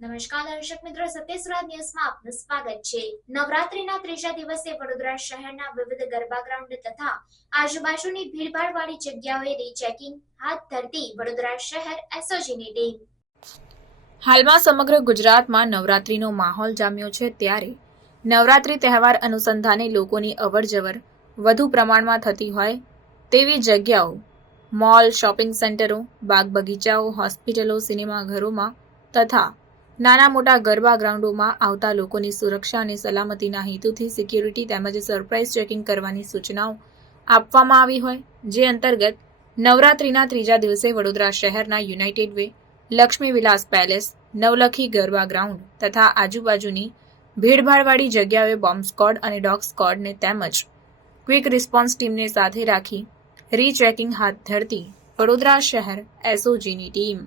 નમસ્કાર દર્શક મિત્રો, સત્ય સુરત ન્યૂઝમાં આપનું સ્વાગત છે. નવરાત્રીના ત્રીજા દિવસે વડોદરા શહેરના વિવિધ ગરબા ગ્રાઉન્ડ તથા આજુબાજુની ભીડભાડવાળી જગ્યાઓએ રીચેકિંગ હાથ ધરતી વડોદરા શહેર એસઓજીની ટીમ. હાલમાં સમગ્ર ગુજરાતમાં નવરાત્રીનો માહોલ જામ્યો છે ત્યારે નવરાત્રી તહેવાર અનુસંધાને લોકોની અવરજવર વધુ પ્રમાણમાં થતી હોય તેવી જગ્યાઓ, મોલ, શોપિંગ સેન્ટરો, બાગ બગીચાઓ, હોસ્પિટલો, સિનેમાઘરોમાં તથા નાના મોટા ગરબા ગ્રાઉન્ડોમાં આવતા લોકોની સુરક્ષા અને સલામતીના હેતુથી સિક્યુરિટી તેમજ સરપ્રાઇઝ ચેકિંગ કરવાની સૂચનાઓ આપવામાં આવી હોય, જે અંતર્ગત નવરાત્રીના ત્રીજા દિવસે વડોદરા શહેરના United Way, Lakshmi Vilas Palace, Navlakhi Garba Ground તથા આજુબાજુની ભીડભાડવાળી જગ્યાઓએ બોમ્બ સ્કોડ અને ડોગ સ્કોડને તેમજ ક્વિક રિસ્પોન્સ ટીમને સાથે રાખી રીચેકિંગ હાથ ધરતી વડોદરા શહેર એસઓજીની ટીમ.